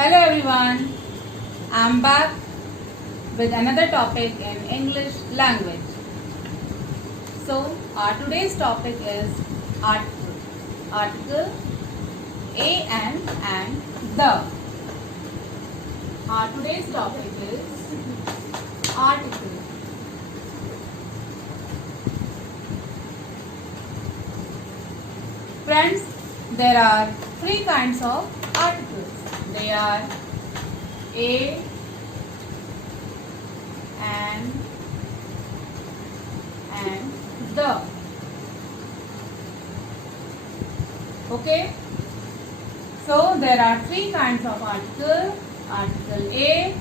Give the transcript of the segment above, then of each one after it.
Hello everyone, I'm back with another topic in English language. So our today's topic is article. Article a and the. Our today's topic is article. Friends, there are three kinds of articles. They are a and the. Okay, so there are three kinds of article: article a,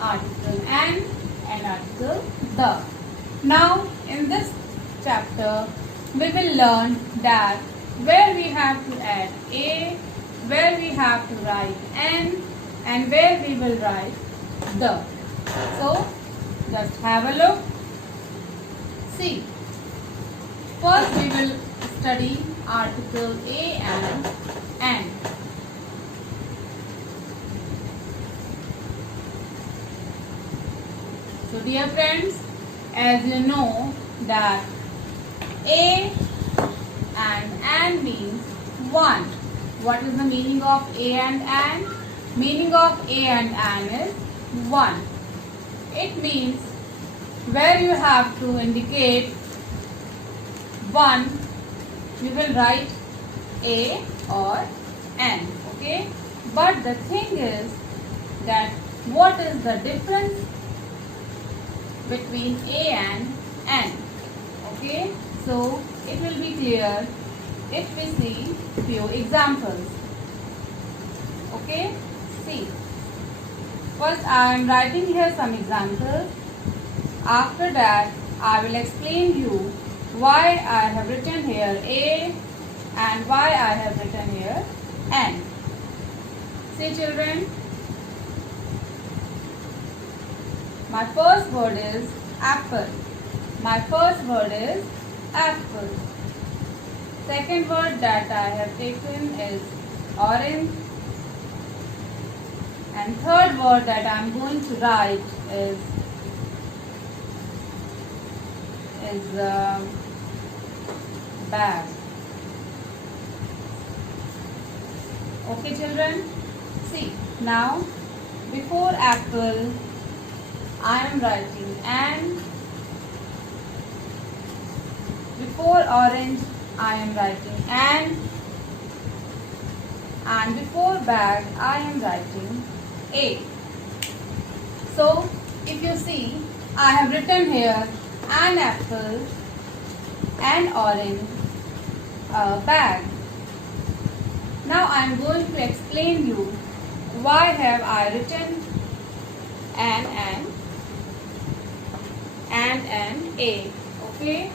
article and article the. Now in this chapter we will learn that where we have to add a, where we have to write and where we will write the. So just have a look. See, first we will study article a and. So dear friends, as you know that a and means one. What is the meaning of a and? Meaning of a and is one. It means where you have to indicate one, you will write a or an. Okay, but the thing is that what is the difference between a and an? Okay, so it will be clear if we see few examples. Okay, see, first I am writing here some examples. After that I will explain you why I have written here a and why I have written here an. See children, my first word is apple. My first word is apple. Second word that I have taken is orange. And third word that I am going to write is bag. Okay children, see, now before apple I am writing and, before orange I am writing and before bag I am writing a. So if you see, I have written here an apple, an orange, a bag. Now I am going to explain you why have I written an a. Okay.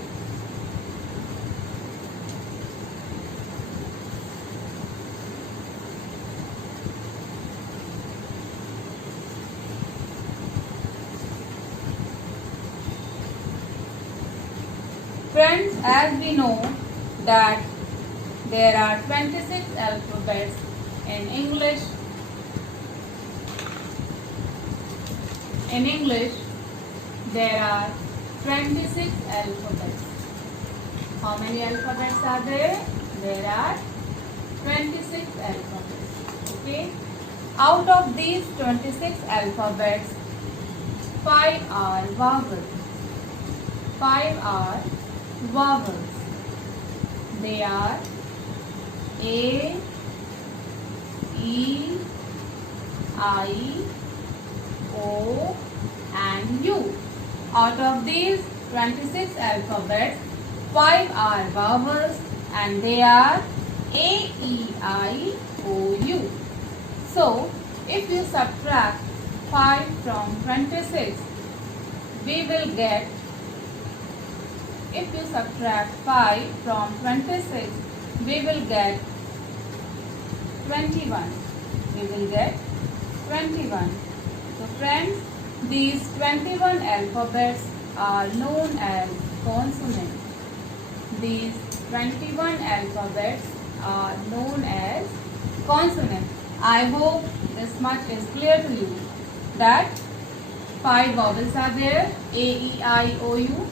Friends, as we know that there are 26 alphabets in English. In English, there are 26 alphabets. How many alphabets are there? There are 26 alphabets. Okay. Out of these 26 alphabets, 5 are vowels. 5 are vowels. They are A, E, I, O and U. Out of these 26 alphabets, 5 are vowels and they are A, E, I, O, U. So, if you subtract 5 from 26, we will get, if you subtract 5 from 26, we will get 21. We will get 21. So friends, these 21 alphabets are known as consonants. These 21 alphabets are known as consonants. I hope this much is clear to you that 5 vowels are there, A, E, I, O, U.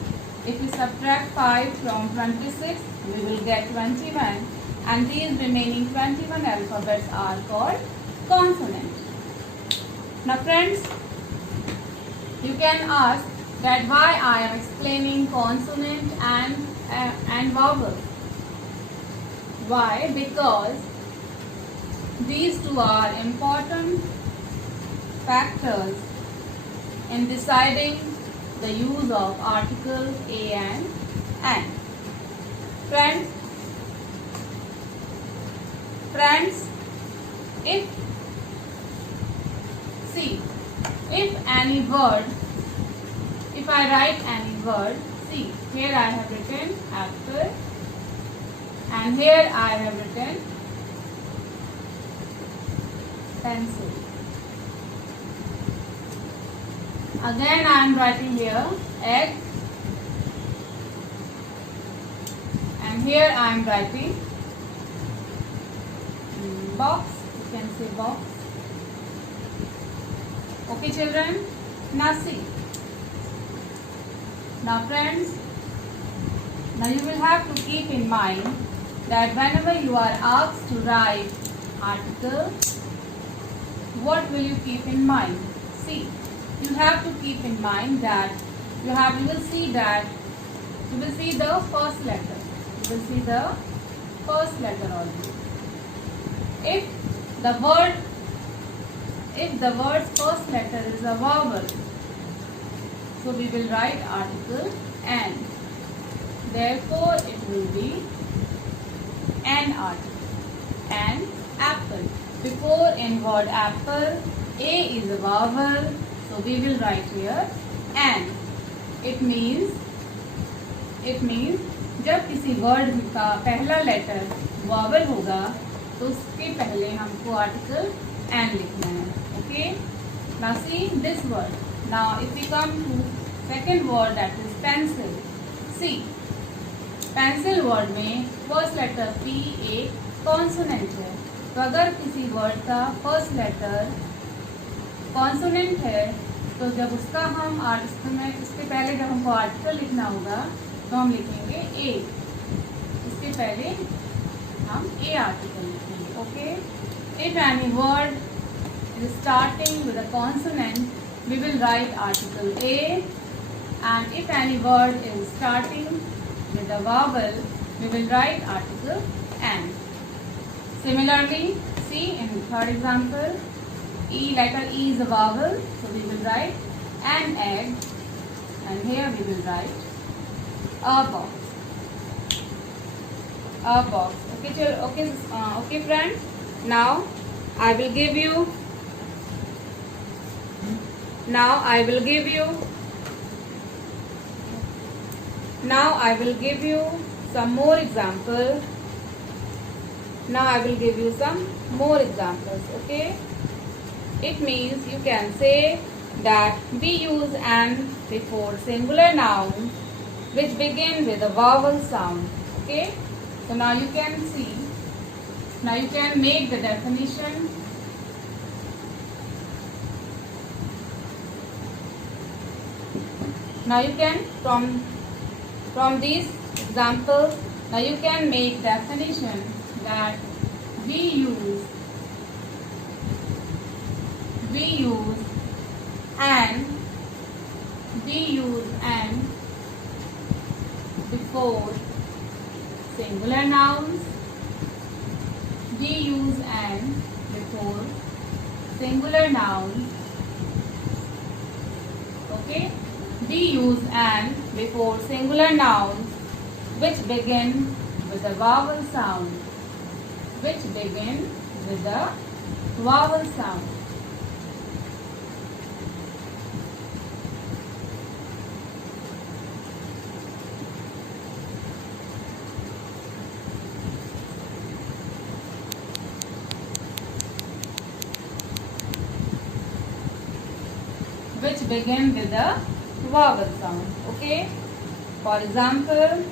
If we subtract 5 from 26, we will get 21, and these remaining 21 alphabets are called consonant. Now friends, you can ask that why I am explaining consonant and vowel. Why? Because these two are important factors in deciding the use of articles a and an. Friends, if any word, if I write any word, see, here I have written apple and here I have written pencil. Again I am writing here egg, and here I am writing box. You can say box. Okay children, now see. Now friends, now you will have to keep in mind that whenever you are asked to write article, what will you keep in mind? See, you have to keep in mind that you will see the first letter. You will see the first letter only. If the word's first letter is a vowel, so we will write article an. Therefore, it will be an article. An apple. Before in word apple, a is a vowel, so we will write here an. It means जब किसी word का पहला letter vowel होगा तो उसके पहले हमको article an लिखना है. Okay, now see this word. Now if we come to second word that is pencil. See, pencil word में फर्स्ट लेटर पी एक कॉन्सोनेंट है. तो अगर किसी वर्ड का फर्स्ट लेटर कॉन्सोनेंट है तो जब उसका हम इसके पहले जब हमको आर्टिकल लिखना होगा तो हम लिखेंगे ए. इसके पहले हम ए आर्टिकल लिखेंगे. Okay, if any word is starting with a consonant we will write article a, and if any word is starting with a vowel we will write article an. Similarly, see in the third example, letter E is a vowel, so we will write an egg, and here we will write a box. A box. Okay, friends. Now I will give you. Now I will give you some more examples. Now I will give you some more examples. Okay, it means you can say that we use an before singular noun which begin with a vowel sound. Okay, so now you can see, now you can make the definition. Now you can from these examples, now you can make definition that we use an before singular nouns. We use an before singular nouns. Okay, we use an before singular nouns which begin with a vowel sound. Which begin with a vowel sound. Which begin with a vowel sound. Okay, for example,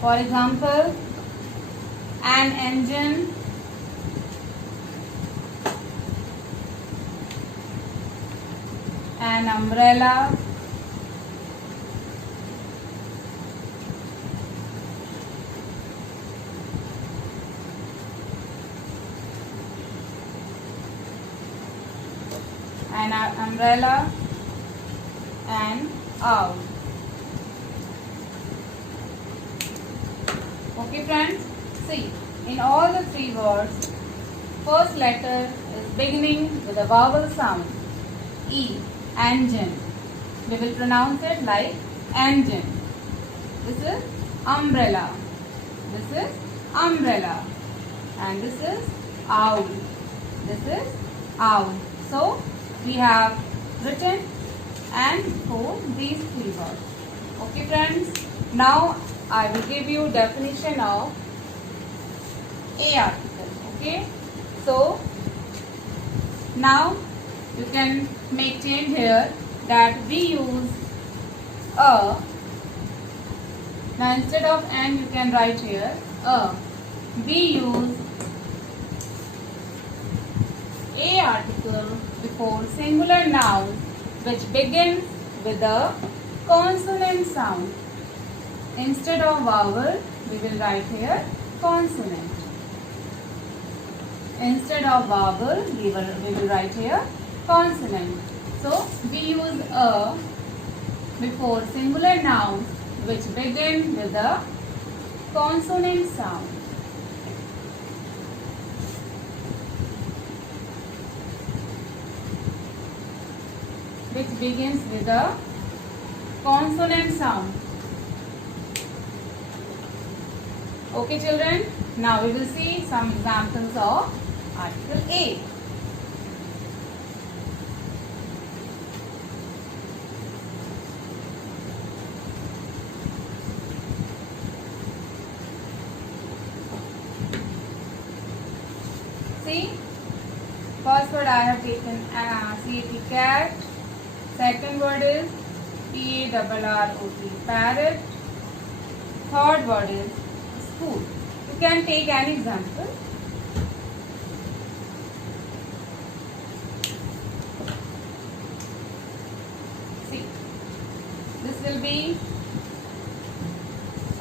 For example, an engine, an umbrella, an umbrella, an owl. Okay friends, see, in all the three words, first letter is beginning with a vowel sound. E, engine. We will pronounce it like engine. This is umbrella. This is umbrella. And this is owl. This is owl. So, we have written and for these three words. Okay friends, now I will give you definition of a article. Okay, so now you can make change here that we use a. Now instead of n you can write here a. We use a article before singular noun which begins with a consonant sound. Instead of vowel, we will write here consonant. Instead of vowel, we will write here consonant. So, we use a before singular nouns which begin with a consonant sound. Which begins with a consonant sound. Okay children, now we will see some examples of article A. See, first word I have taken CAT, cat. Second word is PARROT, parrot. Third word is school. You can take an example. See, this will be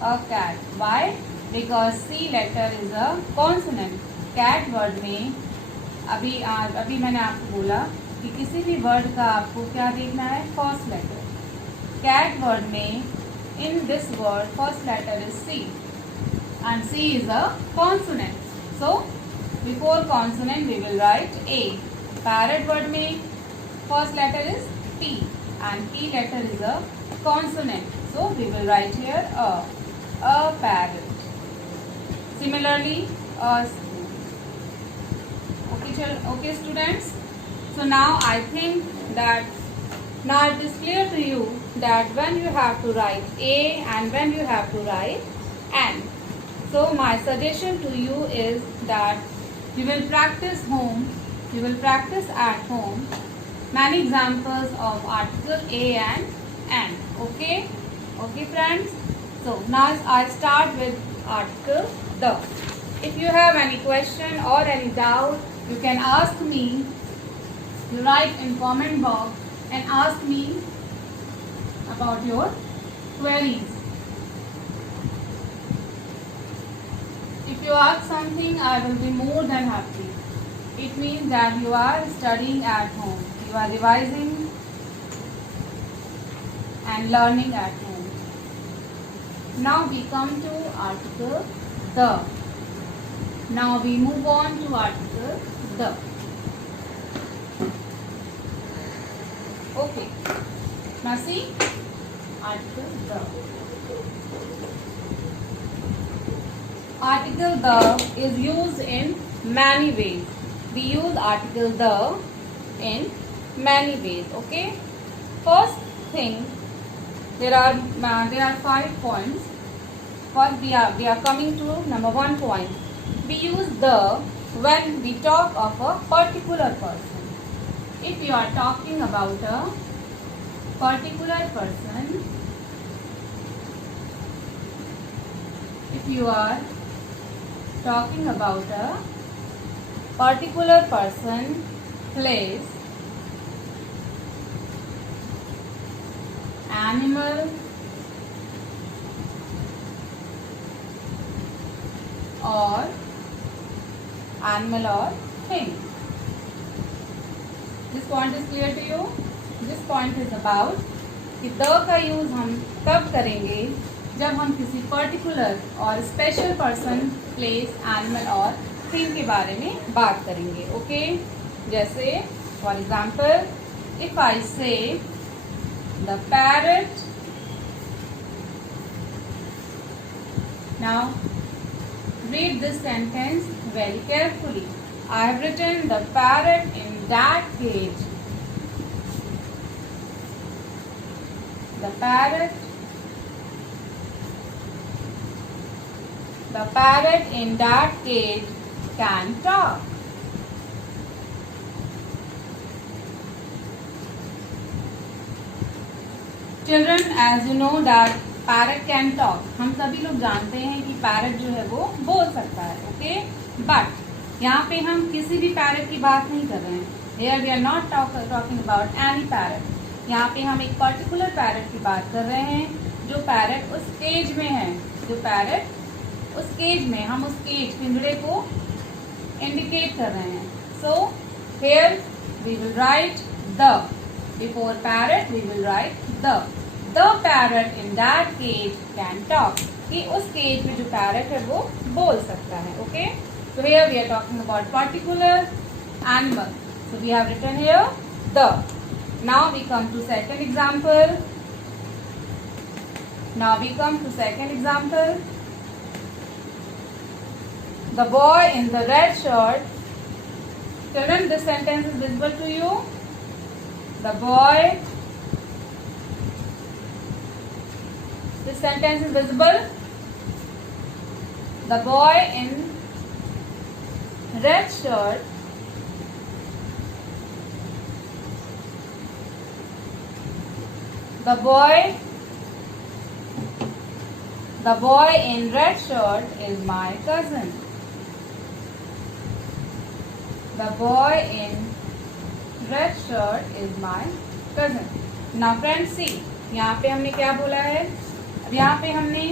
a cat. Why? Because C letter is a consonant. Cat word में अभी मैंने आपको बोला कि किसी भी word का आपको क्या देखना है, फर्स्ट लेटर. कैट वर्ड में in this word first letter is C and C is a consonant. So before consonant we will write A. Parrot word में first letter is P and P letter is a consonant. So we will write here a parrot. Similarly, a school. Okay students. So now I think that now it is clear to you that when you have to write A and when you have to write N. So my suggestion to you is that you will practice at home many examples of article A and N. Okay friends. So now I start with article the. If you have any question or any doubt, you can ask me. You write in comment box and ask me about your queries. If you ask something, I will be more than happy. It means that you are studying at home. You are revising and learning at home. Now we come to article the. Now we move on to article the. Okay. Now see article the. Article the is used in many ways. We use article the in many ways. Okay. First thing, there are 5 points. First, we are coming to number 1 point. We use the when we talk of a particular person. If you are talking about a particular person, if you are talking about a particular person, place, animal, or thing. This point is clear to you? This point is about कि the का use हम तब करेंगे जब हम किसी particular और special person, place, animal और थिंग के बारे में बात करेंगे. ओके, जैसे फॉर एग्जाम्पल इफ आई से the parrot. Now read this sentence very carefully. I have written the parrot in that cage. The parrot in that cage can talk. Children, as you know that parrot can talk. हम सभी लोग जानते हैं कि parrot जो है वो बोल सकता है. ओके, बट यहाँ पे हम किसी भी पैरट की बात नहीं कर रहे हैं. Here we are not talking about any parrot. यहाँ पे हम एक पर्टिकुलर पैरट की बात कर रहे हैं जो पैरट उस केज में है. जो पैरट उस केज में, हम उस केज पिंजड़े को इंडिकेट कर रहे हैं. So here we will write the. Before parrot we will write the. The parrot in that cage can talk. कि उस केज में जो पैरट है वो बोल सकता है. Okay, so here we are talking about particular animal. So we have written here the. Now we come to second example. The boy in the red shirt. Children, this sentence is visible to you. The boy. This sentence is visible. The boy in red shirt the boy in red shirt is my cousin. The boy in red shirt is my cousin. Now friends, see, यहाँ पे हमने क्या बोला है. अब यहाँ पे हमने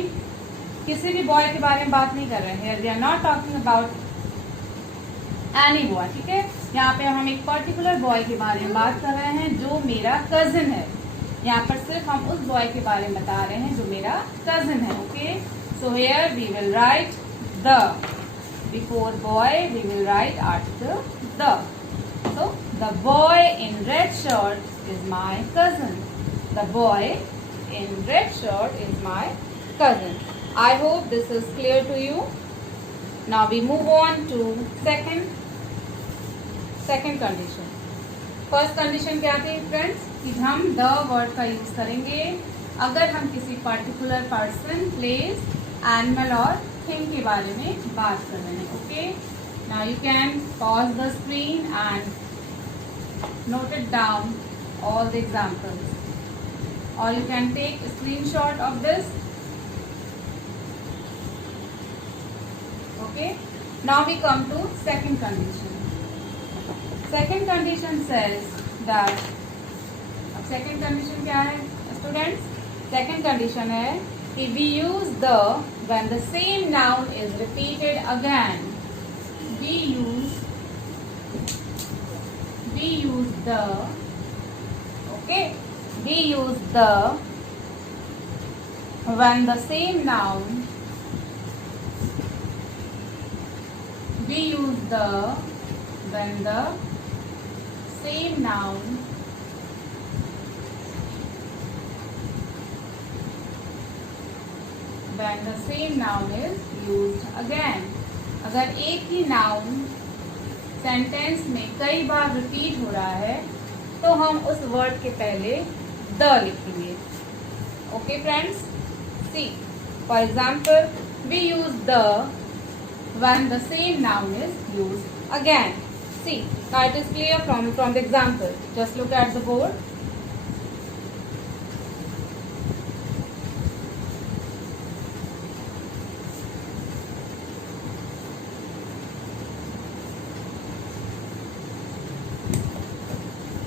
किसी भी बॉय के बारे में बात नहीं कर रहे हैं. We are not talking about any boy. ठीक है, यहाँ पे हम एक पर्टिकुलर बॉय के बारे में बात कर रहे हैं जो मेरा कजिन है. यहाँ पर सिर्फ हम उस बॉय के बारे में बता रहे हैं जो मेरा कजिन है. Okay, so here we will write the. Before boy we will write article the. So the boy in red shirt is my cousin. The boy in red shirt is my cousin. I hope this is clear to you. Now we move on to second condition. First condition क्या थी friends? कि हम the word का use करेंगे अगर हम किसी particular person, place, animal और thing के बारे में बात कर रहे हैं. Okay? Now you can pause the screen and note it down all the examples. Or you can take a screenshot of this. Okay. Now we come to second condition. Second condition says that. अब second condition क्या है students? Second condition है कि we use the when the same noun is repeated again. We use the. Okay. We use the when the same noun. We use the when the same noun is used again. अगर एक ही noun sentence में कई बार repeat हो रहा है तो हम उस वर्ड के पहले द लिखेंगे. Okay friends, see for example we use the when the same noun is used again. See, now it is clear from the example. Just look at the board.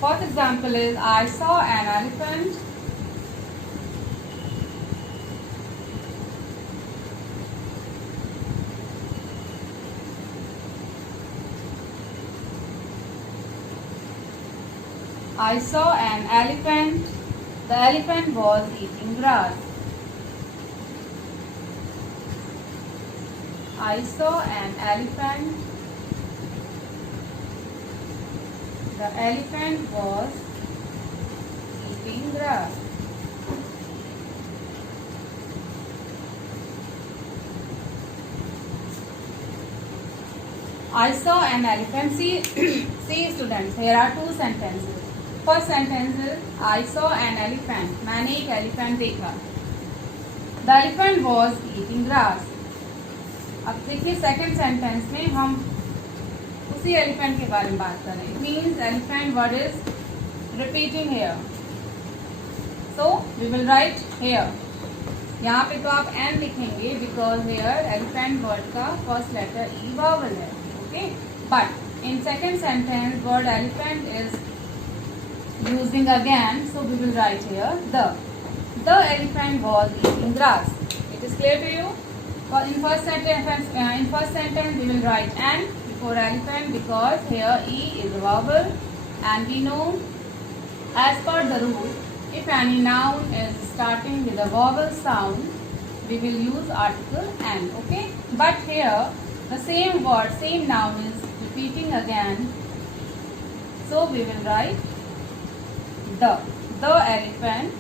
First example is I saw an elephant. I saw an elephant. The elephant was eating grass. I saw an elephant. The elephant was eating grass. I saw an elephant. See, see students, here are two sentences. First sentence is I saw an elephant. मैंने एक elephant देखा. The elephant was eating grass. अब देखिए second sentence में हम उसी elephant के बारे में बात कर रहे हैं. It means elephant word is repeating here. So we will write here. यहाँ पे तो आप n लिखेंगे because here elephant word का first letter e vowel है. Okay. But in second sentence word elephant is using again, so we will write here the elephant was eating grass. It is clear to you? In first sentence we will write n before elephant because here e is a vowel, and we know as per the rule if any noun is starting with a vowel sound we will use article n. Okay, but here the same word, same noun is repeating again, so we will write the elephant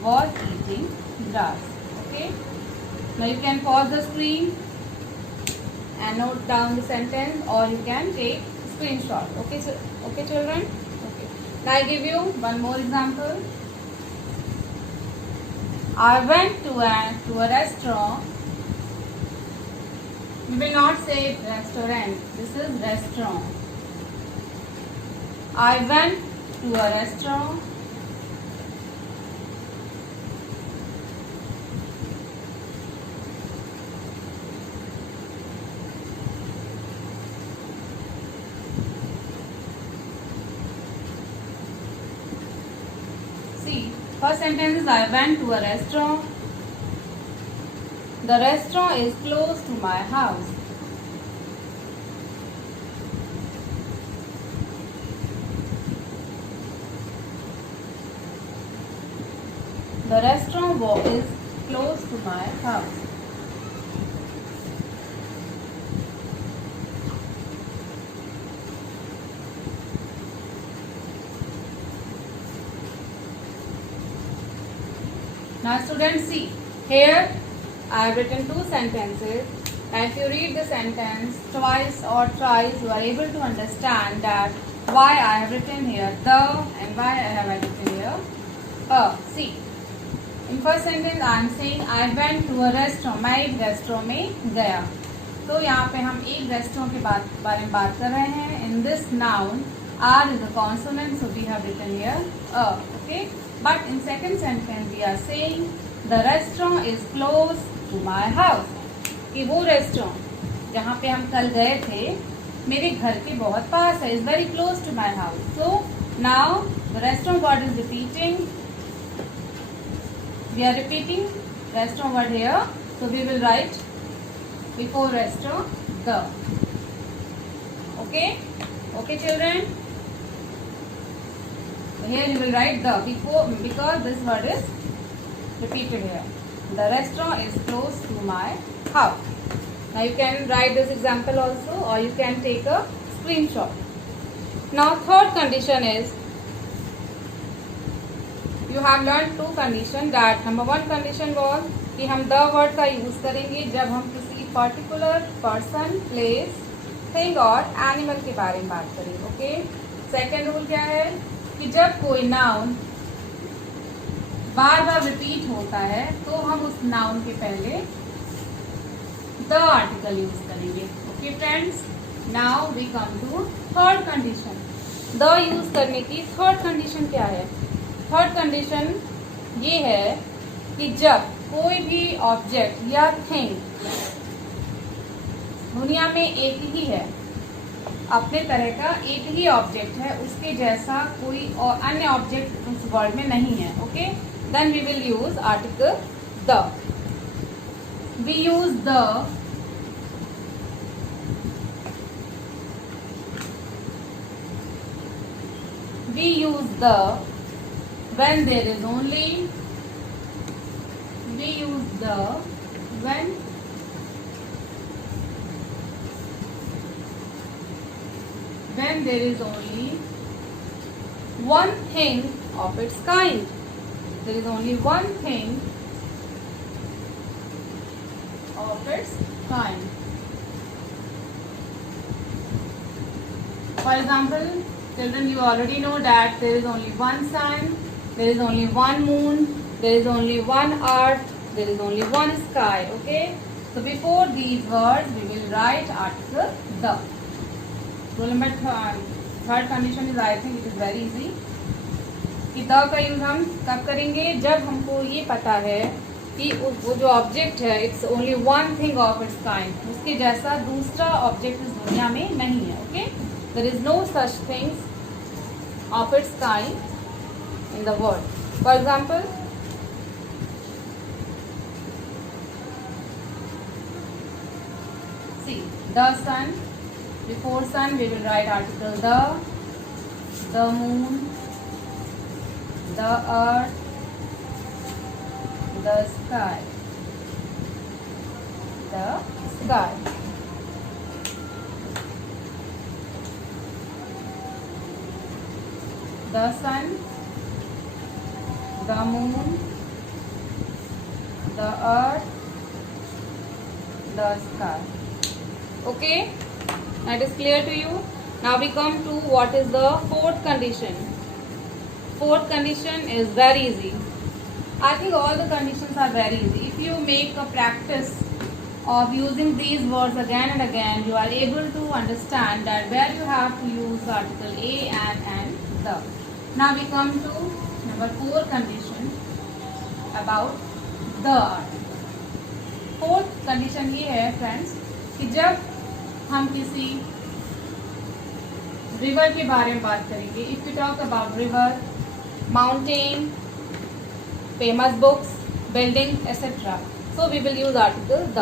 was eating grass. Okay, now you can pause the screen and note down the sentence, or you can take screenshot. Okay, so, okay children. Okay, now I give you one more example. I went to a restaurant. We will not say restaurant. This is restaurant. I went to a restaurant. See, first sentence is I went to a restaurant. The restaurant is close to my house. The restaurant is close to my house. Now students, see, here I have written two sentences, and if you read the sentence twice or thrice, you are able to understand that why I have written here the and why I have written here a. See, in first sentence I am saying I went to a restaurant. मैं एक restaurant में गया. तो यहाँ पे हम एक restaurant के बारे में बात कर रहे हैं. In this noun, R is a consonant, so we have written here a. Okay. But in second sentence we are saying the restaurant is close to my house. कि वो रेस्टोरेंट जहाँ पे हम कल गए थे मेरे घर के बहुत पास है. Is very close to my house. So now the restaurant word is repeating. We are repeating restaurant word here. So we will write before restaurant the. Okay. Okay children. Here you will write the before because this word is repeated here. The restaurant is close to my house. Now you can write this example also, or you can take a screenshot. Now third condition is you have learned two condition. That number one condition was कि हम the word का use करेंगे जब हम किसी particular person, place, thing और animal के बारे में बात करेंगे. Okay. Second rule क्या है कि जब कोई नाउन बार बार रिपीट होता है तो हम उस नाउन के पहले द आर्टिकल यूज करेंगे. Okay friends, now we come to third condition. The use करने की थर्ड कंडीशन क्या है? थर्ड कंडीशन ये है कि जब कोई भी ऑब्जेक्ट या थिंग दुनिया में एक ही है अपने तरह का एक ही ऑब्जेक्ट है, उसके जैसा कोई और अन्य ऑब्जेक्ट उस वर्ड में नहीं है. Okay, then we will use article the. We use the when there is only, we use the when there is only one thing of its kind. There is only one thing of its kind. For example, children, you already know that there is only one sun, there is only one moon, there is only one earth, there is only one sky. Okay, so before these words we will write article the. Rule number third condition is, I think it is very easy, कि the का use हम कब करेंगे, जब हमको ये पता है कि वो जो ऑब्जेक्ट है it's only one thing of its kind, उसके जैसा दूसरा ऑब्जेक्ट इस दुनिया में नहीं है. Okay, there is no such things of its kind in the world. For example, see the sun. Before sun we will write article the moon, the earth, the sky, the sky. The sun, the moon, the earth, the sky. Okay, that is clear to you. Now we come to what is the fourth condition. Fourth condition is very easy. I think all the conditions are very easy. If you make a practice of using these words again and again, you are able to understand that where you have to use article a and the. Now we come to number 4 condition about the article. Fourth condition ये है friends कि जब हम किसी river के बारे में बात करेंगे, if you talk about river, mountain, famous books, building etcetera, so we will use article the.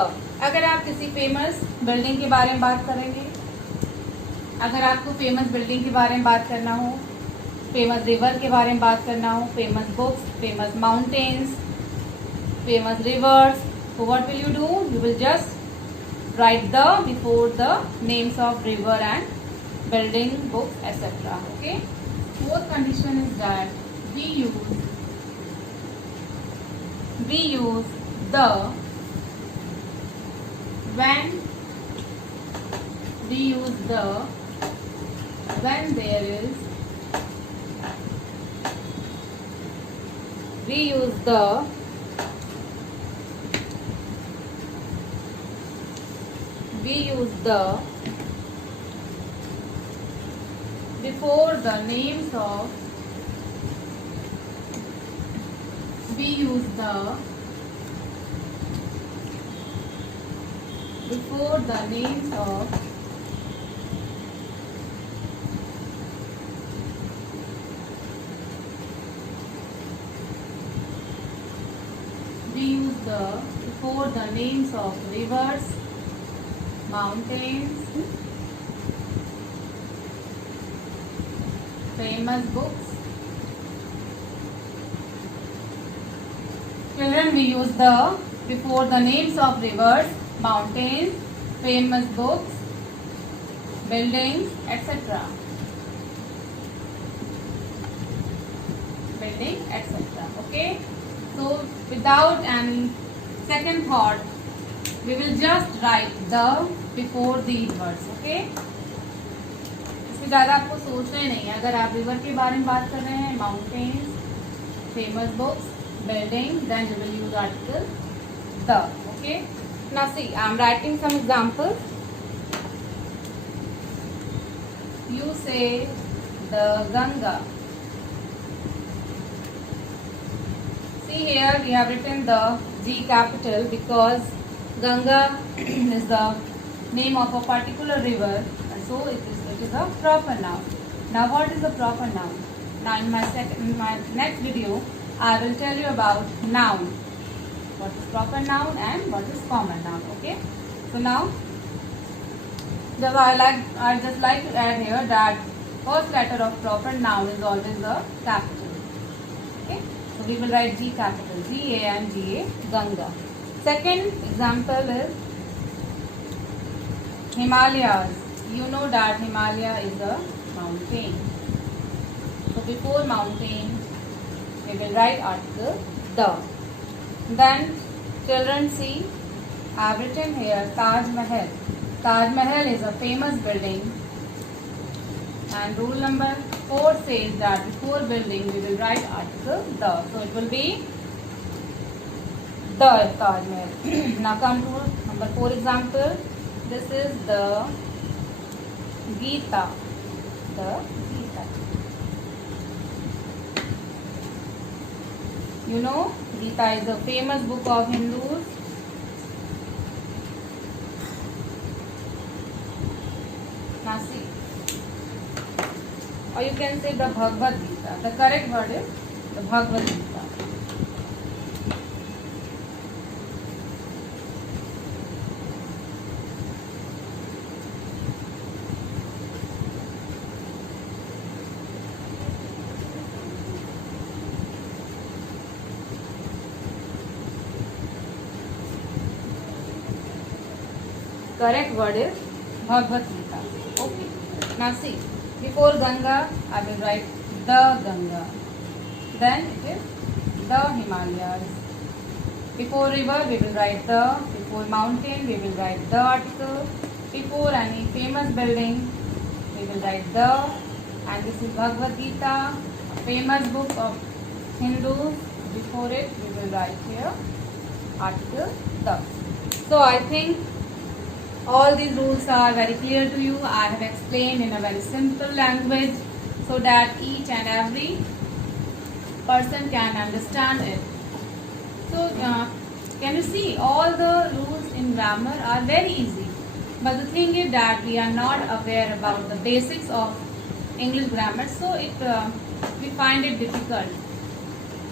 अगर आप किसी फेमस बिल्डिंग के बारे में बात करेंगे, अगर आपको फेमस बिल्डिंग के बारे में बात करना हो, फेमस रिवर के बारे में बात करना हो, famous books, famous mountains, famous reverse, so what will you do? You will just write the before the names of river and building, books, etc. Okay. Fourth condition is that we use the when we use the when there is we use the before the names of before the names of rivers, mountains, famous books. Children, we use the before the names of rivers, mountains, famous books, buildings, etc. Building, etc. Okay. So without any second thought, we will just write the before these words. Okay. इसमें ज़्यादा आपको सोचना ही नहीं है. अगर आप river के बारे में बात कर रहे हैं, mountains, famous books, building, then you will use article the. Okay. Now see, I am writing some examples. You say the Ganga. See here we have written the G capital because Ganga is the name of a particular river, and so it is is a proper noun. Now what is a proper noun? Now in my next video, I will tell you about noun. What is proper noun and what is common noun. Okay. So now, I just like to add here that first letter of proper noun is always a capital. Okay. So we will write G capital, G-A-N-G-A, Ganga. Second example is Himalayas. You know that Himalaya is a mountain. So before mountain, we will write article the. Then children see, I have written here Taj Mahal. Taj Mahal is a famous building. And rule number 4 says that before building we will write article the. So it will be the Taj Mahal. Now come to number 4 example. This is the Gita. The Gita. You know, Gita is a famous book of Hindus. Now see. Or you can say the Bhagavad Gita. The correct word is the Bhagavad Gita. Correct word is Bhagavad Gita. Okay. Now see, before Ganga, I will write the Ganga. Then it is the Himalayas. Before river, we will write the. Before mountain, we will write the article. Before any famous building, we will write the. And this is Bhagavad Gita, a famous book of Hindus. Before it, we will write here article the. So I think all these rules are very clear to you. I have explained in a very simple language so that each and every person can understand it. So can you see, all the rules in grammar are very easy. But the thing is that we are not aware about the basics of English grammar, so we find it difficult.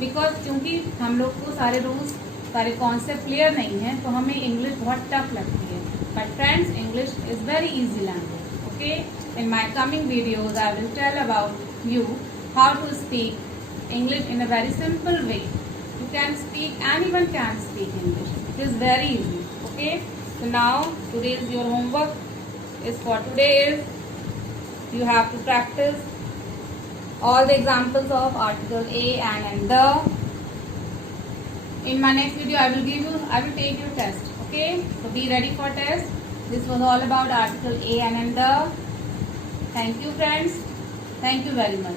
Because क्योंकि हम लोग को सारे rules, सारे concept clear नहीं है, तो हमें English बहुत tough लगती है. But friends, English is very easy language. Okay. In my coming videos, I will tell about you how to speak English in a very simple way. You can speak, anyone can speak English. It is very easy. Okay. So now today's your homework is for today is you have to practice all the examples of article a and the. In my next video, I will take your test. Okay, so be ready for test. This was all about article a and the. Thank you, friends. Thank you very much.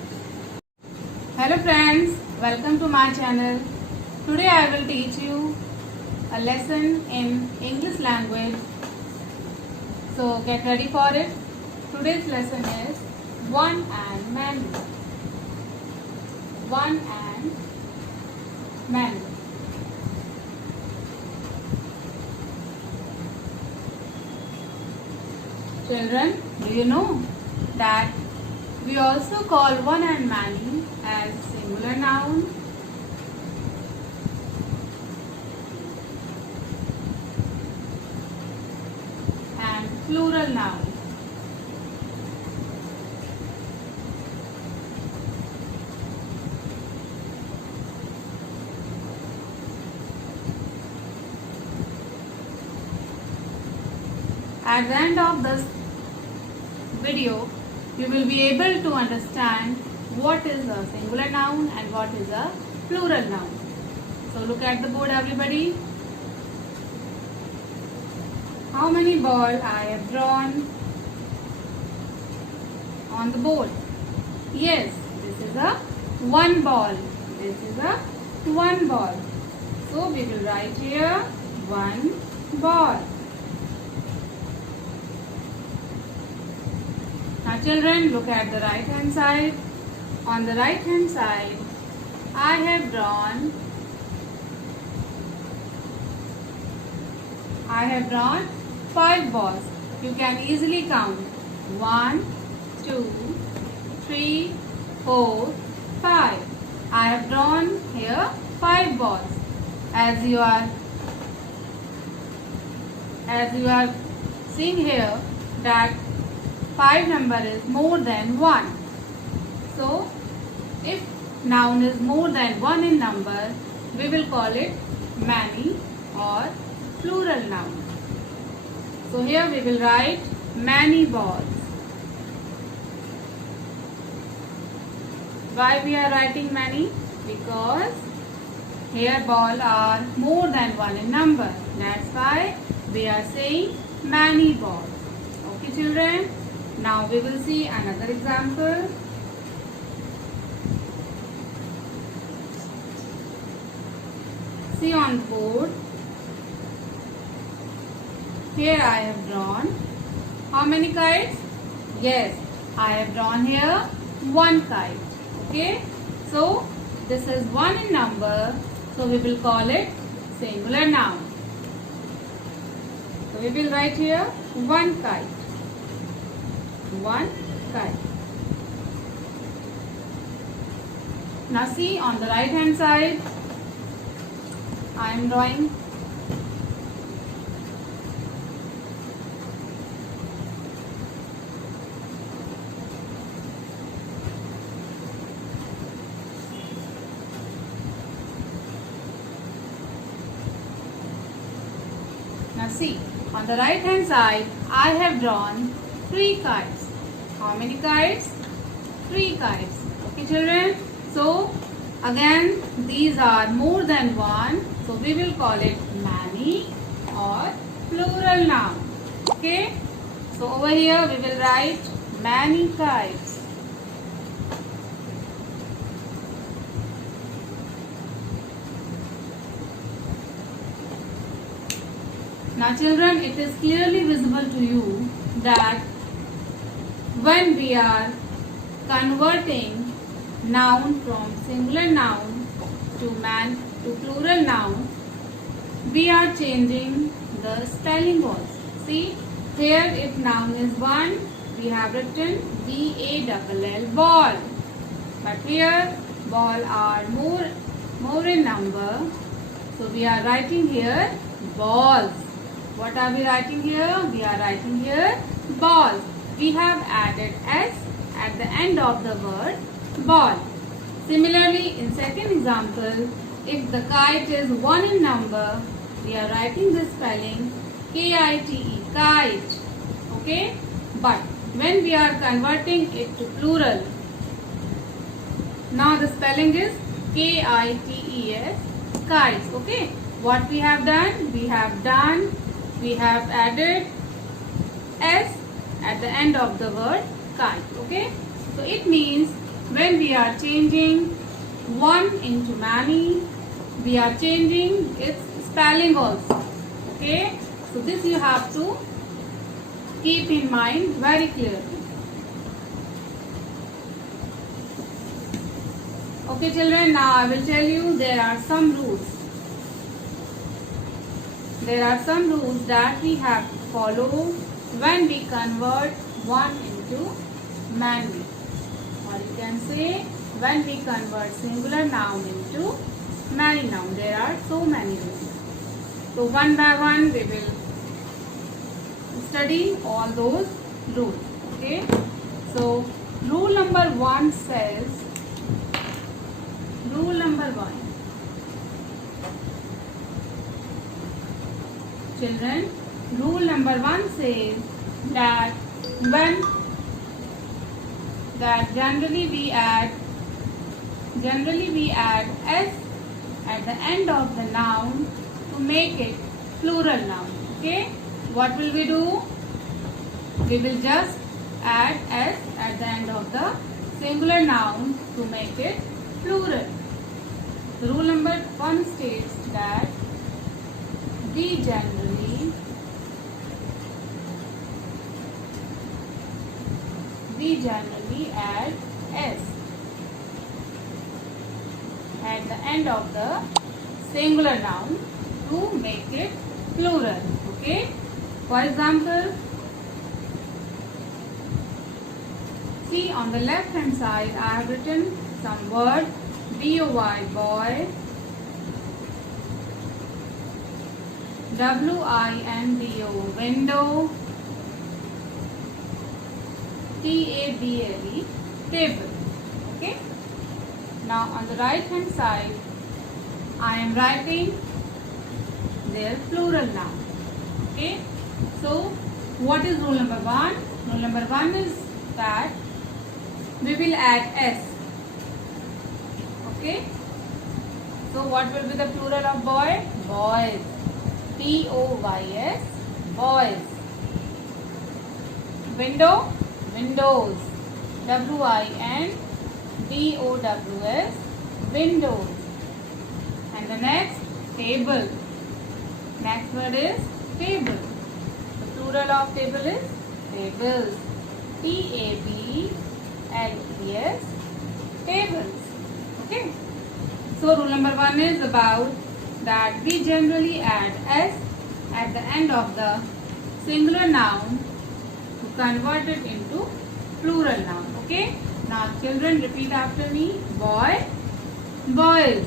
Hello friends, welcome to my channel. Today I will teach you a lesson in English language. So get ready for it. Today's lesson is one and many. One and many. Children, do you know that we also call one and many as singular noun? And plural noun. At the end of this video, you will be able to understand what is a singular noun and what is a plural noun. So look at the board, everybody. How many balls I have drawn on the board? Yes, this is a one ball. This is a one ball. So we will write here one ball. Now children, look at the right hand side. On the right hand side, I have drawn 5 balls. You can easily count 1, 2, 3, 4, 5. I have drawn here 5 balls. As you are seeing here that 5 number is more than 1. So if noun is more than 1 in number, we will call it many or plural noun. So here we will write many balls. Why we are writing many? Because here ball are more than 1 in number. That's why we are saying many balls. Okay children. Now we will see another example. See on board. Here I have drawn how many kites? Yes, I have drawn here 1 kite. Okay, so this is 1 in number, so we will call it singular noun. So we will write here 1 kite. 1 kite. Now see on the right hand side, I am drawing Now see, on the right hand side, I have drawn 3 kites. How many kites? 3 kites. Okay children? So, again, these are more than 1. So, we will call it many or plural noun. Okay? So, over here we will write many kites. Now children, it is clearly visible to you that when we are converting noun from singular noun to plural noun, we are changing the spelling also. See, here if noun is 1, we have written B-A-L-L, ball. But here ball are more in number, so we are writing here balls. What are we writing here? We are writing here ball. We have added S at the end of the word ball. Similarly, in second example, if the kite is 1 in number, we are writing this spelling K-I-T-E, kite. Okay? But when we are converting it to plural, now the spelling is K-I-T-E-S, kites. Okay? What we have done? We have added S at the end of the word kite. Okay? So it means when we are changing 1 into many, we are changing its spelling also. Okay? So this you have to keep in mind very clearly. Okay children, now I will tell you there are some rules. There are some rules that we have to follow when we convert 1 into many. Or you can say when we convert singular noun into many noun. There are so many rules. So one by one we will study all those rules. Okay. So rule number 1 says, rule number 1. Children, rule number 1 says that generally we add S at the end of the noun to make it plural noun. Okay? What will we do? We will just add S at the end of the singular noun to make it plural. The rule number 1 states that we generally add S at the end of the singular noun to make it plural. Okay? For example, see on the left hand side I have written some word BOY boy, WINDO window, TABLE table. Okay. Now on the right hand side I am writing their plural noun. Okay. So what is rule number 1? Rule number 1 is that we will add S. Okay. So what will be the plural of boy? Boys. TOYS. Boys. Window. Windows. WINDOWS. Windows. And the next, table. Next word is table. The plural of table is tables. TABLES. Tables. Okay. So rule number 1 is about that we generally add S at the end of the singular noun to convert it into plural noun. Okay. Now children, repeat after me. Boy, boys.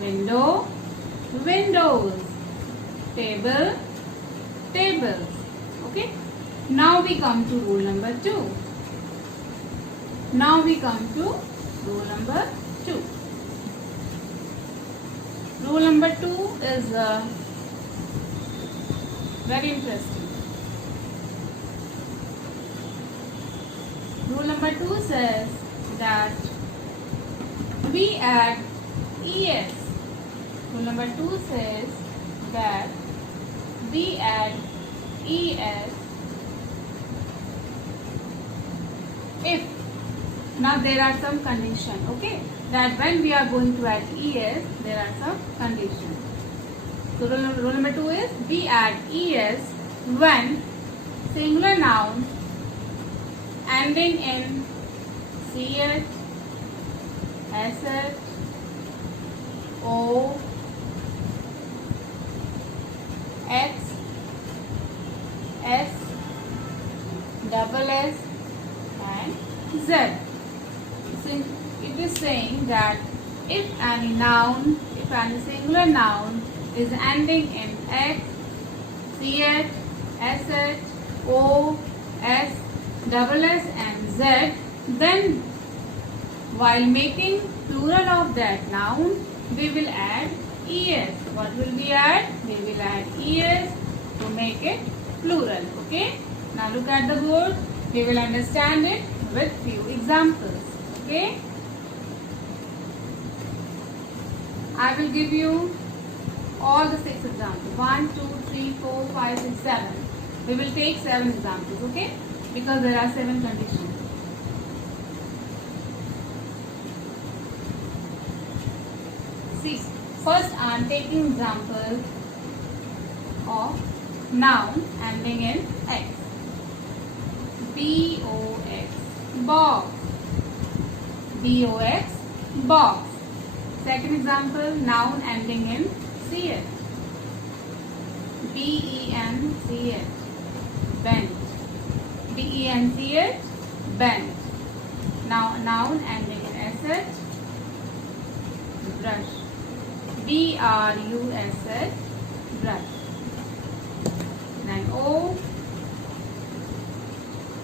Window, windows. Table, tables. Okay. Now we come to rule number 2. Now we come to rule number 2. Rule number 2 is very interesting. Rule number 2 says that we add ES. Rule number 2 says that we add ES if. Now there are some conditions, okay, that when we are going to add ES, there are some conditions. So rule number 2 is we add ES when singular noun ending in CH, SH, O, X, S, double S and Z. So it is saying that if any singular noun is ending in X, CH, SH, O, S, double S and Z, then while making plural of that noun, we will add ES. What will we add? We will add ES to make it plural. Okay. Now look at the board. We will understand it with few examples. Okay. I will give you all the 6 examples. 1, 2, 3, 4, 5, 6, 7. We will take 7 examples. Okay. Because there are 7 conditions. See, first I am taking example of noun ending in X. BOX, box. BOX, box. Second example, noun ending in CH. BENCH, bench. BENCH, bench. Now noun ending in SH, brush. BRUSH, brush. Then O,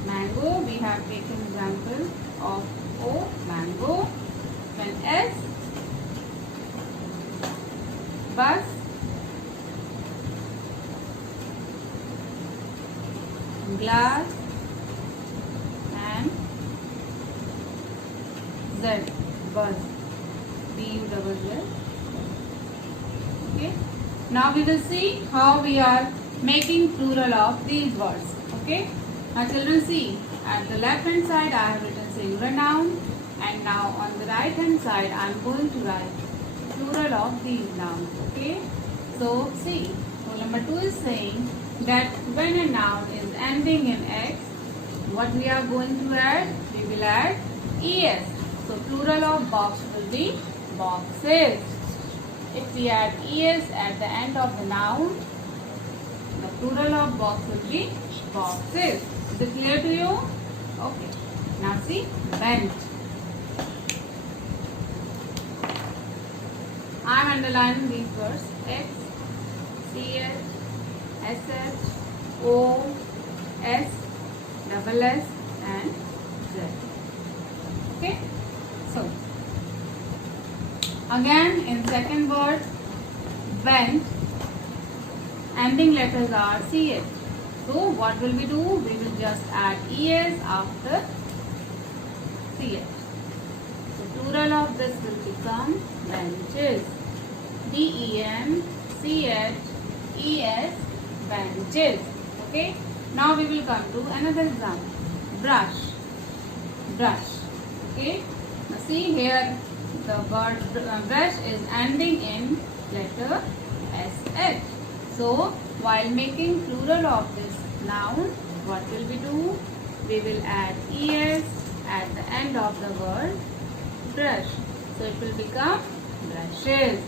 mango. We have taken example of O, mango. Then S, bus. Glass and Z, buzz. BUZZ. Okay. Now we will see how we are making plural of these words. Okay. Now children, see, at the left hand side I have written singular noun, and now on the right hand side I am going to write plural of these nouns. Okay. So see, rule number 2 is saying that when a noun is ending in X, what we are going to add? We will add ES. So plural of box will be boxes. If we add ES at the end of the noun, the plural of box will be boxes. Is it clear to you? Okay. Now see, bent. I am underlining these words: X, CH, SH, O, S, double S, and Z. Okay. So again, in second word, bent, ending letters are CH. So what will we do? We will just add ES after CH. So plural of this will become benches. BENCHES, benches. Okay. Now we will come to another example. Brush. Brush. Okay. Now see here, the word brush is ending in letter SH. So while making plural of this noun, what will we do? We will add ES at the end of the word brush. So it will become brushes.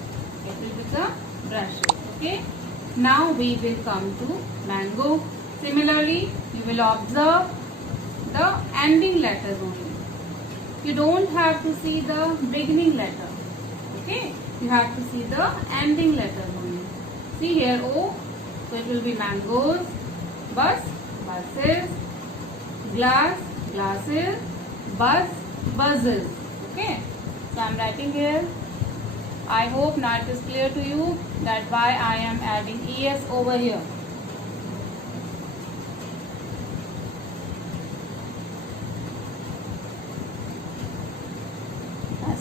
It will become brushes. Okay. Now we will come to mango. Similarly, you will observe the ending letters only. You don't have to see the beginning letter. Okay. You have to see the ending letters only. See here O. So it will be mangoes, bus, buses, glass, glasses, bus, buzzes. Okay. So I am writing here. I hope now it is clear to you that why I am adding ES over here.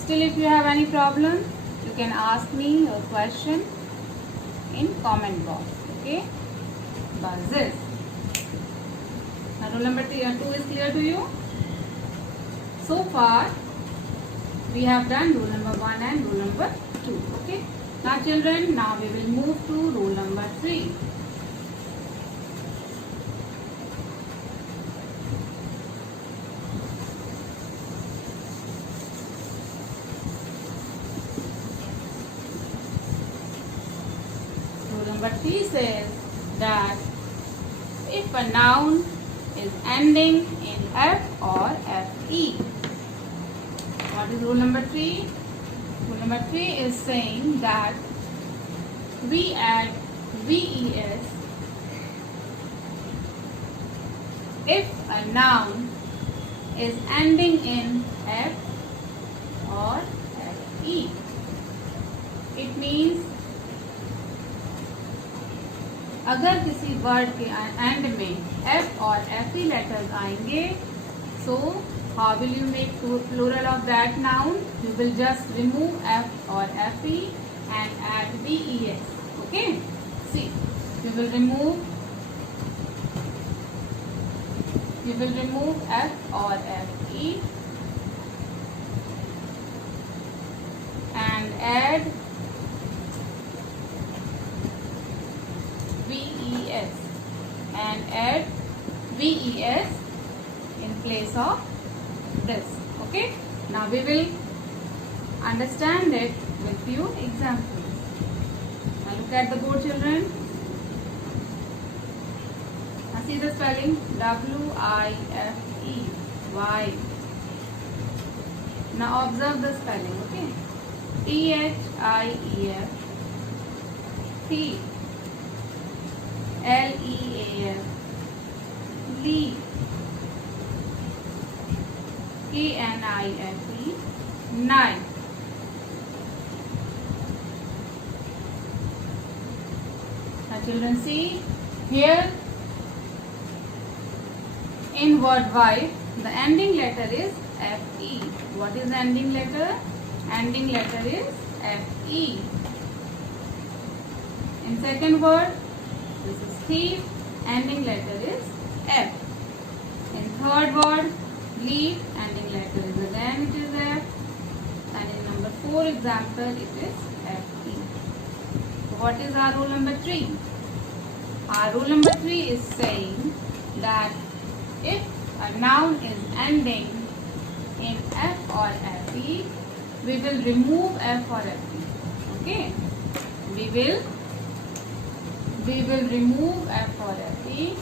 Still, if you have any problem, you can ask me your question in comment box. Okay. Buzzes. Now rule number 2 is clear to you. So far we have done rule number 1 and rule number 2. Okay. Now children, now we will move to rule number 3. Number 3 says that if a noun is ending in F or FE. What is rule number 3? Rule number 3 is saying that we add VES if a noun is ending in F or FE. It means अगर किसी word के and में F और FE letters आएंगे, so how will you make plural of that noun? You will just remove F or FE and add VES. Okay. See, you will remove F or FE and add VES in place of this. Okay. Now we will understand it with few examples. Now look at the board, children. Now see the spelling WIFE, wife. Now observe the spelling. Okay. THIEF, thief. LEAF, leaf. KNIFE, knife. Now children, see here in word wife, the ending letter is FE. What is the ending letter? Ending letter is FE. In second word, this is thief, ending letter is F. In third word, leaf, ending letter is again it is F. And in number 4 example, it is FE. So what is our rule number 3? Our rule number 3 is saying that if a noun is ending in F or FE, we will remove F or FE. Okay? We will remove F or FE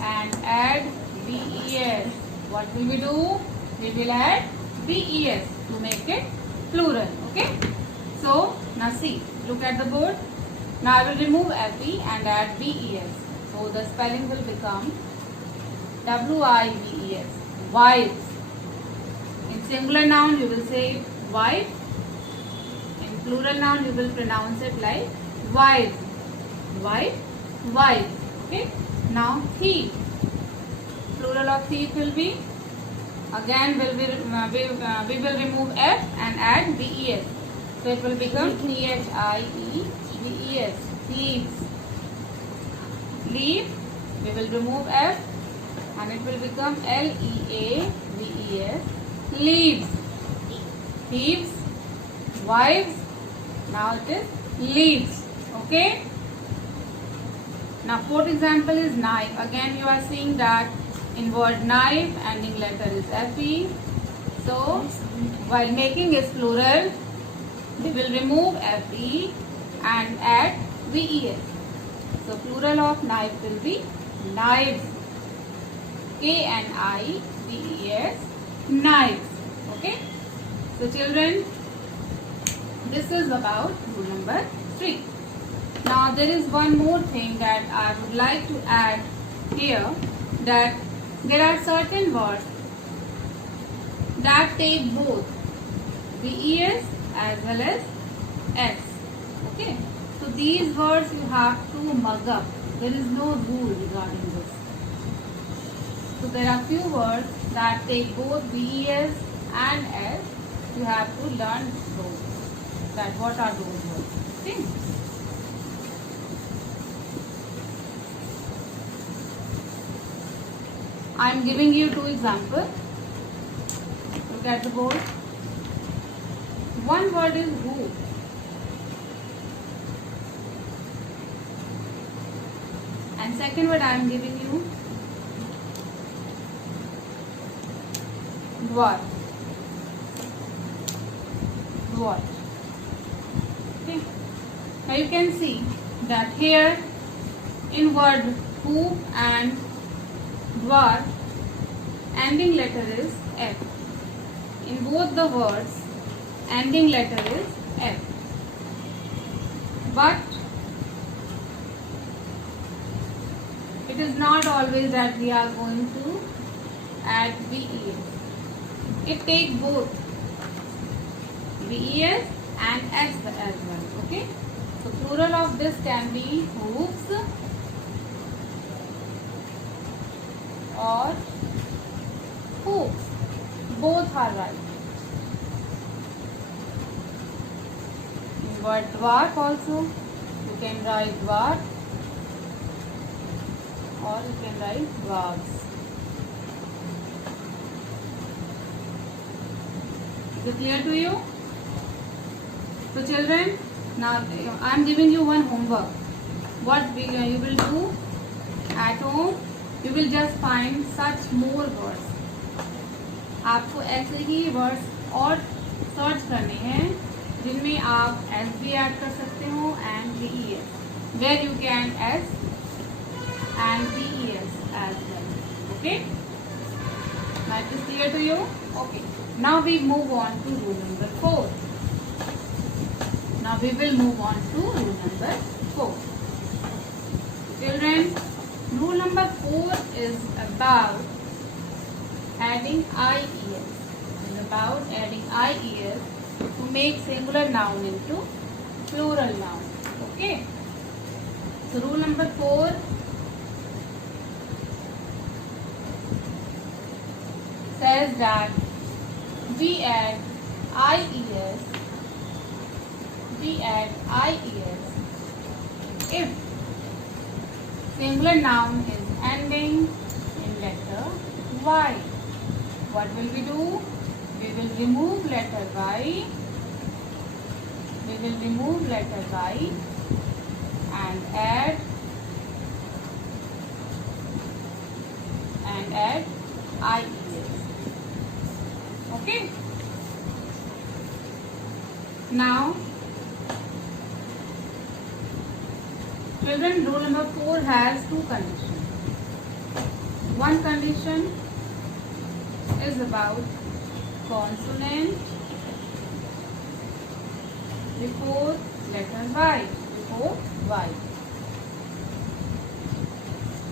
and add VES what will we do? We will add BES to make it plural. Okay. So now see, look at the board. Now I will remove FE and add BES. So the spelling will become WIVES. Wives. In singular noun you will say wife. In plural noun you will pronounce it like wife. Wife. Wife. Okay. Now thief. Plural of thief will be, again we will remove F and add BES. So it will become THIEVES. Thieves. Leave. We will remove F and it will become LEAVES. Leaves. Thieves. Wives. Now it is leaves. Okay. Now fourth example is knife. Again you are seeing that in word knife ending letter is FE. So while making its plural we will remove FE and add VES. So plural of knife will be knives. KNIVES. Knives. Okay. So children, this is about rule number 3. Now there is one more thing that I would like to add here, that there are certain words that take both VES as well as S. Okay. So these words you have to mug up. There is no rule regarding this. So there are few words that take both VES and S. You have to learn those. That what are those words? Okay. I am giving you 2 examples. Look at the board. One word is who. And second word I am giving you what. What. Okay. Now you can see that here in word who and dwarf ending letter is F. In both the words ending letter is F. But it is not always that we are going to add VES. It takes both VES and S as well. Okay. So plural of this can be hooves or hoops. Both are right. In word dwarf also you can write dwarf or you can write dwarves. Is it clear to you? So children, now I am giving you one homework. What you will do at home, you will just find such more words. आपको ऐसे ही words और search करने हैं जिनमें आप S भी add कर सकते हो and VES, where you can S and VES as well. Okay? Now it is clear to you? Okay. Now we move on to rule number 4. Now we will move on to rule number 4. Children, rule number 4 is about adding IES. It's about adding IES to make singular noun into plural noun. Okay. So rule number 4 says that we add IES if singular noun is ending in letter Y. What will we do? We will remove letter Y. We will remove letter Y and add IES. Okay. Now, children, rule number 4 has 2 conditions. One condition is about consonant before letter Y. Before Y.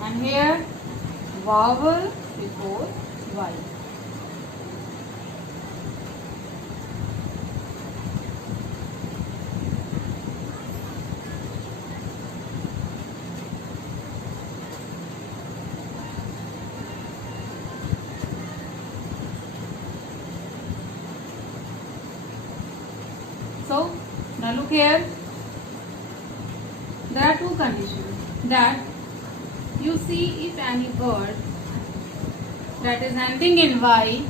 And here vowel before Y. So now look here. There are two conditions that you see if any word that is ending in Y,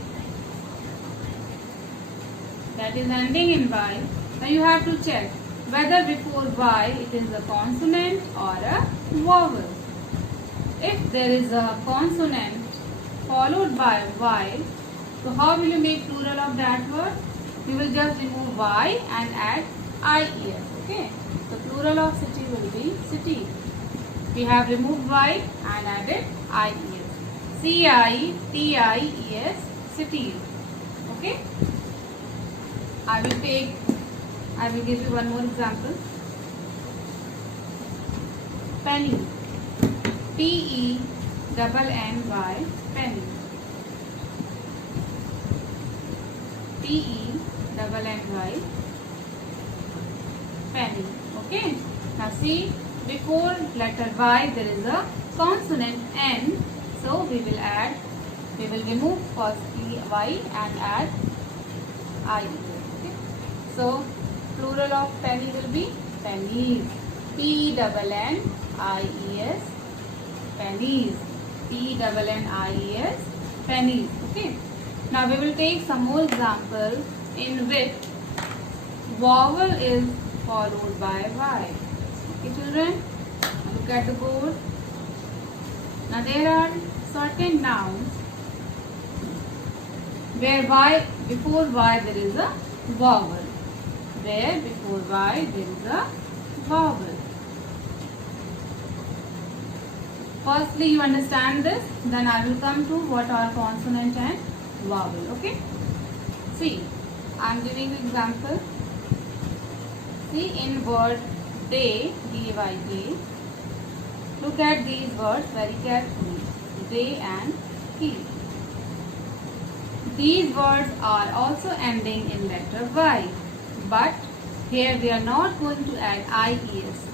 now you have to check whether before Y it is a consonant or a vowel. If there is a consonant followed by Y, so how will you make plural of that word? You will just remove Y and add IES. Okay. The plural of city will be city. We have removed Y and added IES. CITIES, cities. Okay. I will give you one more example. Penny. PENNY, penny. PENNY, penny. Okay. Now see, before letter Y there is a consonant N. So we will remove first Y and add I. Okay. So plural of penny will be pennies. PENNIES, pennies. PENNIES, pennies. Okay. Now we will take some more example in which vowel is followed by Y. Okay, children, look at the board. Now there are certain nouns where Y, before Y there is a vowel. Where before Y there is a vowel. Firstly you understand this, then I will come to what are consonant and vowel. Okay. See, I am giving example. See, in word day, D-A-Y-K, look at these words very carefully. Day and he. These words are also ending in letter Y, but here we are not going to add IES.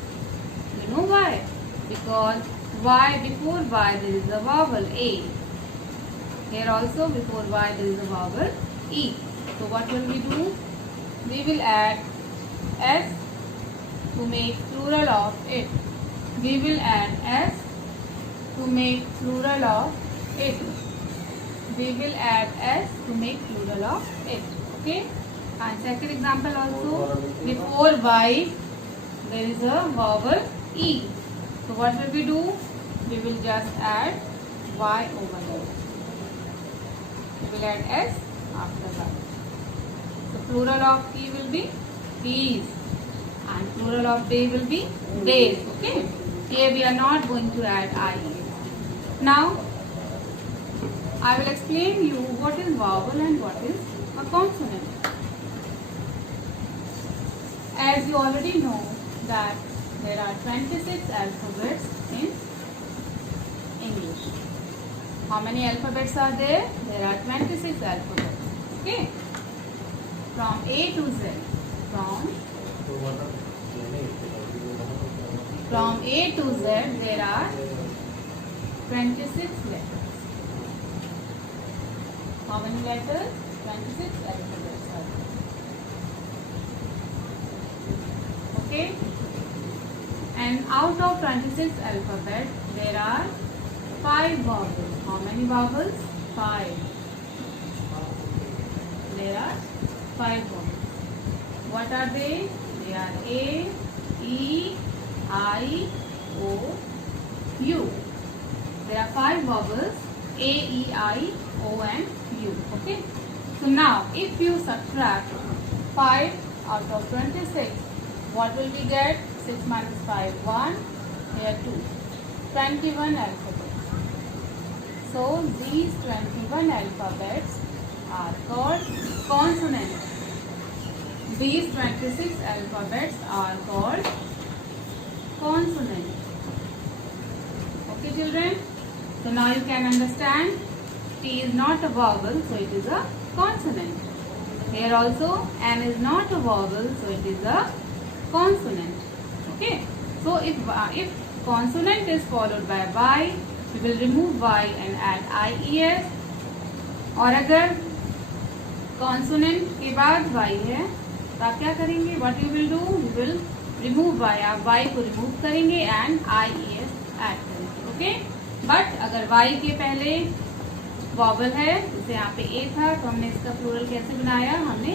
You know why? Because Y, before Y there is a vowel A. Here also before Y there is a vowel E. So what will we do? We will add S to make plural of it. We will add S to make plural of it. We will add S to make plural of it. Okay. And second example also, before Y there is a vowel E. So what will we do? We will just add Y over here. We will add S after that. So plural of key will be keys and plural of day will be days. Okay. Here we are not going to add IE. Now I will explain you what is vowel and what is a consonant. As you already know that there are 26 alphabets in English. How many alphabets are there? There are 26 alphabets. Okay. From A to Z. From A to Z there are 26 letters. How many letters? 26 alphabets are there. Okay. And out of 26 alphabet there are 5 vowels. How many vowels? 5. There are 5 vowels. What are they? They are A, E, I, O, U. There are 5 vowels A, E, I, O and U. Okay. So now if you subtract 5 out of 26, what will we get? 6 minus 5, 1. Here 2. 21 alphabets. So these 21 alphabets are called consonants. These 26 alphabets are called consonants. Okay children? So now you can understand T is not a vowel, so it is a consonant. Here also N is not a vowel, so it is a consonant. Okay? So if consonant is followed by Y, we will remove Y and add IES. और अगर consonant के बाद Y है तो आप क्या करेंगे? What you will do? You will remove Y. आप Y को remove करेंगे and IES add करेंगे. Okay? But अगर Y के पहले vowel है, जैसे यहाँ पे A था, तो हमने इसका प्लूरल कैसे बनाया? हमने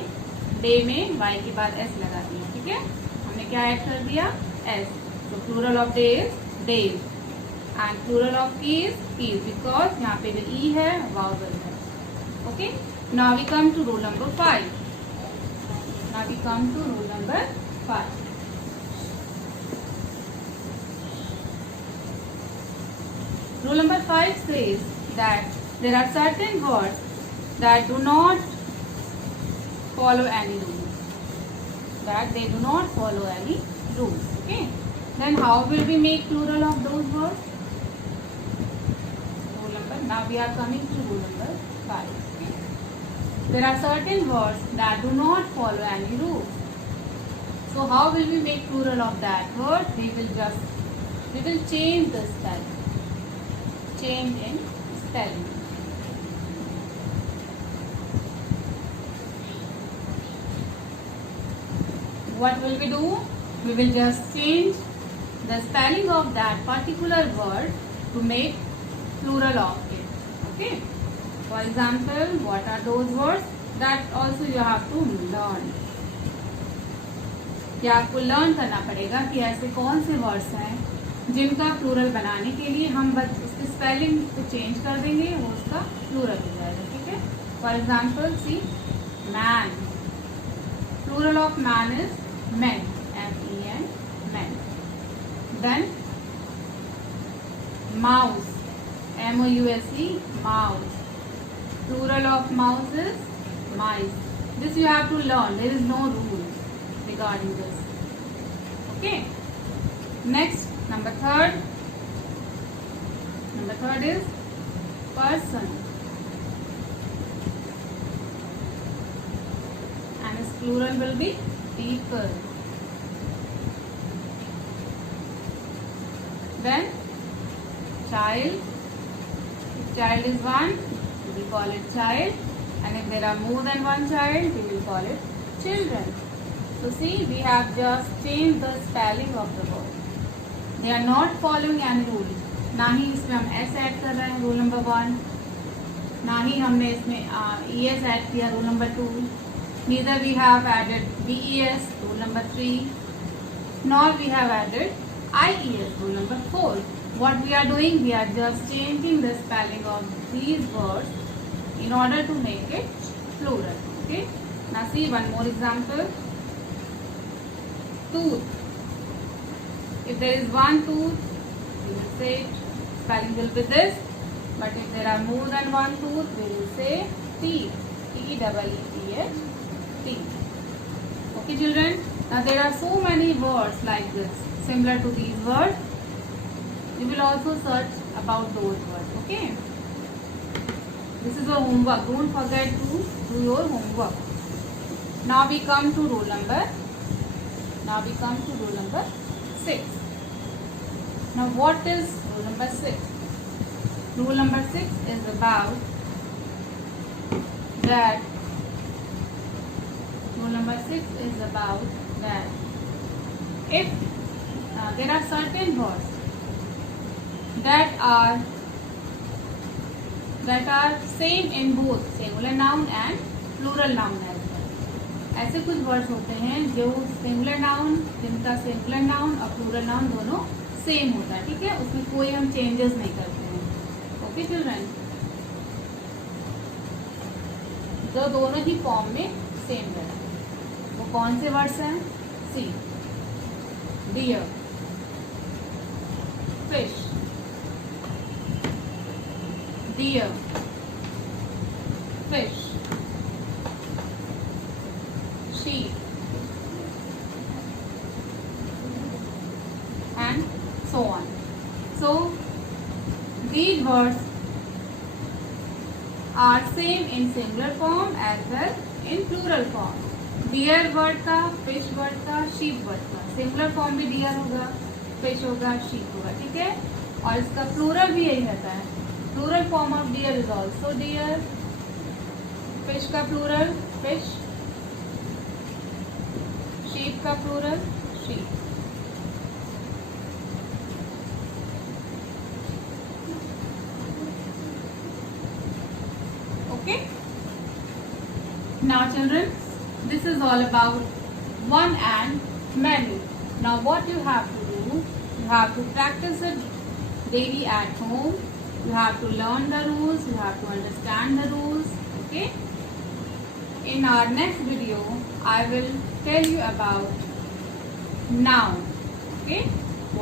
डे में Y के बाद S लगा दिया. ठीक है? हमने क्या ऐड कर दिया? S. So plural of day is days and plural of key is keys because यहाँ पे जो E है vowel है. Okay? Now we come to rule number 5. Now we come to rule number 5. Rule number 5 says that there are certain words that do not follow any rules. That they do not follow any rules. Okay? Then how will we make plural of those words? Now we are coming to rule number 5. Okay? There are certain words that do not follow any rule. So how will we make plural of that word? We will change the spelling. Change in spelling. What will we do? We will just change the spelling of that particular word to make plural of it. Okay? For example, what are those words? That also you have to learn. क्या आपको learn करना पड़ेगा कि ऐसे कौन से words हैं जिनका प्लूरल बनाने के लिए हम बस उसकी स्पेलिंग को चेंज कर देंगे, वो उसका प्लूरल हो जाएगा. ठीक है? For example see man. Plural of man is men. MEN, men. Then mouse. MOUSE, mouse. Plural of mouse is mice. This you have to learn. There is no rule regarding this. Okay? Next, number third is person. And its plural will be people. Then child. If child is one, we will call it child, and if there are more than one child, we will call it children. So see, we have just changed the spelling of the word. They are not following any rule. ना ही इसमें हम S add कर रहे हैं, rule number 1. ना ही हमने इसमें ES add किया, rule number 2. Neither we have added BES, rule number 3, nor we have added IES, rule number 4. What we are doing, we are just changing the spelling of these words in order to make it plural. Okay? Now see one more example. Tooth. If there is one tooth, we will say spelling will be this. But if there are more than one tooth, we will say teeth. TEETH. Okay children, now there are so many words like this similar to these words. You will also search about those words. Okay, this is your homework. Don't forget to do your homework. Now we come to rule number 6. Now what is rule number 6? Rule number 6 is about that. Rule number 6 is about that if there are certain words that are same in both singular noun and plural noun as well. ऐसे कुछ words होते हैं जो singular noun, जिनका singular noun और plural noun दोनों same होता है. ठीक है? उसमें कोई हम चेंजेस नहीं करते हैं. Okay children? जो दोनों ही फॉर्म में सेम रहते हैं. वो कौन से वर्ड्स हैं? See dear, fish, deer, fish, sheep, and so on. So these words are same in singular form as well in plural form. Deer word का, फिश वर्ड का, शीप वर्ड का सिंगुलर फॉर्म भी deer होगा, fish होगा, sheep होगा, ठीक है। और इसका प्लूरल भी यही रहता है। Plural form of deer is also deer. Fish का प्लूरल फिश, शीप का plural sheep. Okay? Now children, this is all about one and many. Now what you have to do, you have to practice it daily at home. You have to learn the rules, you have to understand the rules. Okay? In our next video, I will tell you about noun. Okay?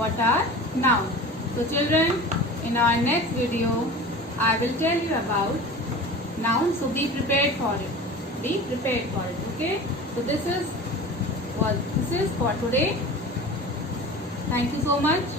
What are nouns? So children, in our next video, I will tell you about nouns. So be prepared for it. Be prepared for it. Okay? So this is for today. Thank you so much.